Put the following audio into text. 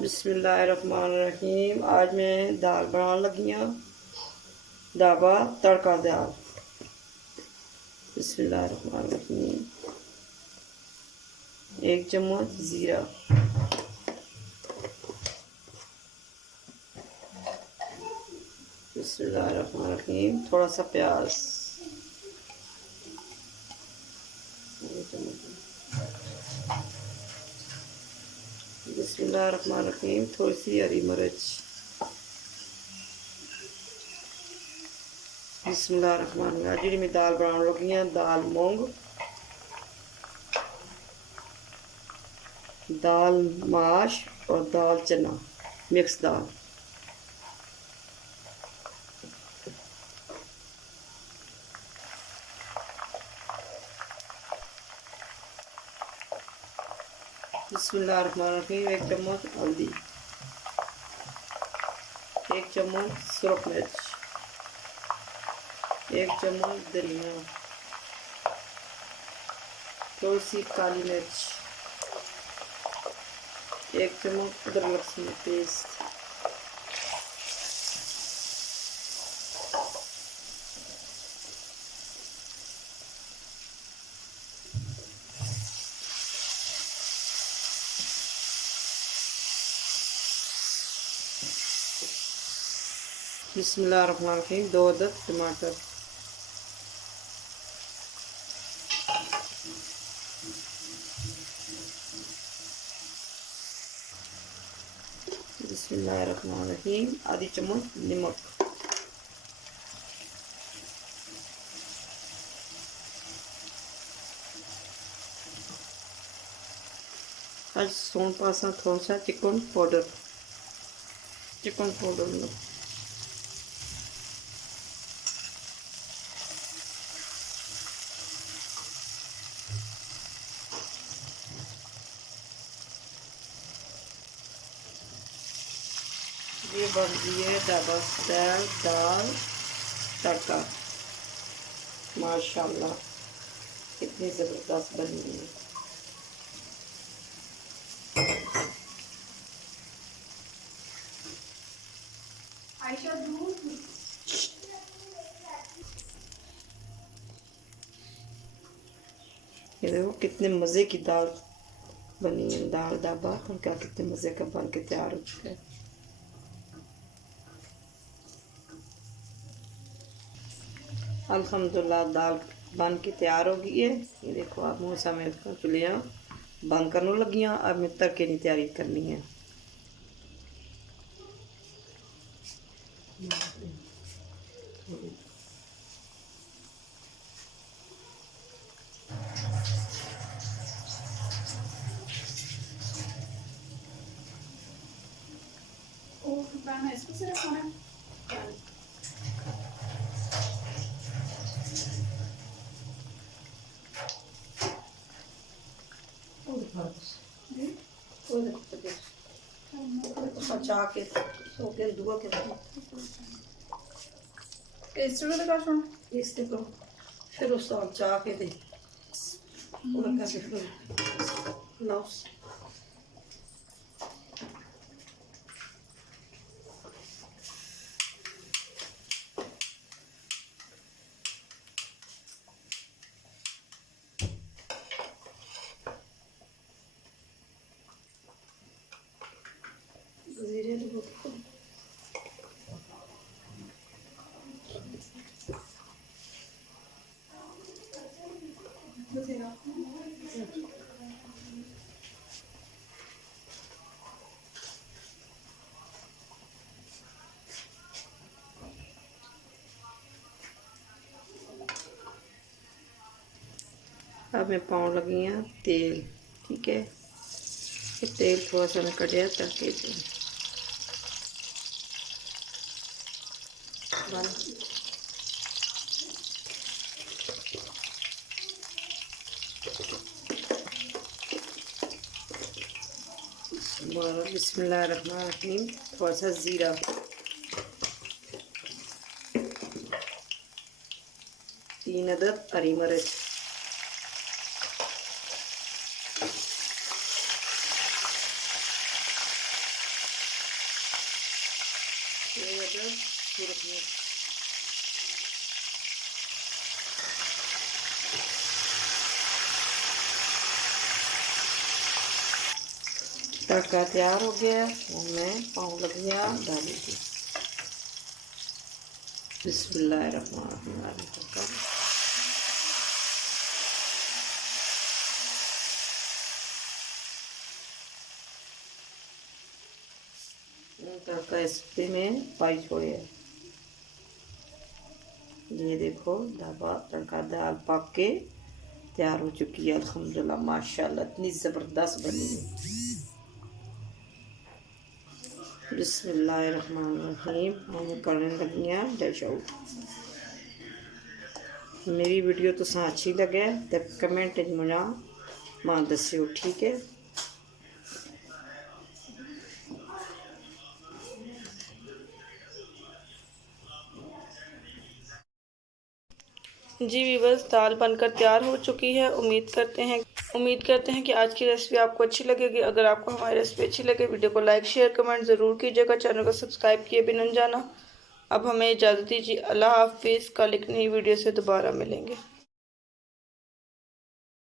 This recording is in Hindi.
बिस्मिल्लाहिर्रहमानिर्रहीम। आज मैं दाल बनाने लगी हूँ, ढाबा तड़का दाल। बिस्मिल्लाहिर्रहमानिर्रहीम। 1 चम्मच ज़ीरा, बिस्मिल्लाहिर्रहमानिर्रहीम। थोड़ा सा प्याज, बिस्मिल्लाहिर्रहमानिर्रहीम। थोड़ी सी हरी मिर्च, बिस्मिल्लाहिर्रहमानिर्रहीम। जी मैं दाल बनाने लगी हूँ, दाल मूंग, दाल माश और दाल चना, मिक्स दाल। बिस्मिल्लाहिर्रहमानिर्रहीम। 1 चम्मच हल्दी, 1 चम्मच सुरख मिर्च, 1 चम्मच धनिया, थोड़ी सी काली मिर्च, 1 चम्मच अदरक लहसुन पेस्ट, बिस्मिल्लाहिर्रहमानिर्रहीम। 2 अदद टमाटर, बिस्मिल्लाहिर्रहमानिर्रहीम। आधी चम्मच नमक, आज सोन पासा थोड़ा सा चिकन पाउडर, ये बन गई है ढाबा स्टाइल दाल तड़का। माशाल्लाह कितनी ज़बरदस्त बनी है। ये देखो कितने मज़े की दाल बनी है, दाल ढाबा तड़का कितने मज़े का बन के तैयार हो चुका है। अल्हम्दुलिल्लाह दाल बन के तैयार हो गई है। ये देखो आप मूसा में चुलियाँ बंद करने लगी हैं। अब मैं तड़के की तैयारी करनी है। बचा के सो के दुआ के इस तरह का सुन इस देखो फिर उस तो चा के दे और कैसे फिर लॉस जीरे देखो अब मैं पाउँ लगी हैं तेल। ठीक है, तेल थोड़ा सा मैं कटिया ताकि बिस्मिल्लाहिर्रहमानिर्रहीम। थोड़ा सा ज़ीरा, 3 अदद हरी मिर्च, पाउडर, सूरत मिर्च। तड़का तैयार हो गया और मैं पाँव लगिया डालूंगी। बिस्मिल्लाहिर्रहमानिर्रहीम। तड़का इस में पाई छोड़े है। ये देखो ढाबा तड़का दाल पक के तैयार हो चुकी है अल्हम्दुलिल्लाह माशाल्लाह, इतनी ज़बरदस्त बनी है। बिस्मिल्लाहिर्रहमानिर्रहीम। हम करने लगी हैं डिश आउट। मेरी वीडियो तुसें अच्छी लगे तो कमेंट च मुझे मां दस्सियो, ठीक है। जी वीवर्स, दाल बनकर तैयार हो चुकी है। उम्मीद करते हैं कि आज की रेसिपी आपको अच्छी लगेगी। अगर आपको हमारी रेसिपी अच्छी लगे, वीडियो को लाइक शेयर कमेंट ज़रूर कीजिएगा। चैनल को सब्सक्राइब किए बिना न जाना। अब हमें इजाज़त दीजिए। अल्लाह हाफिज़। कल एक नई वीडियो से दोबारा मिलेंगे।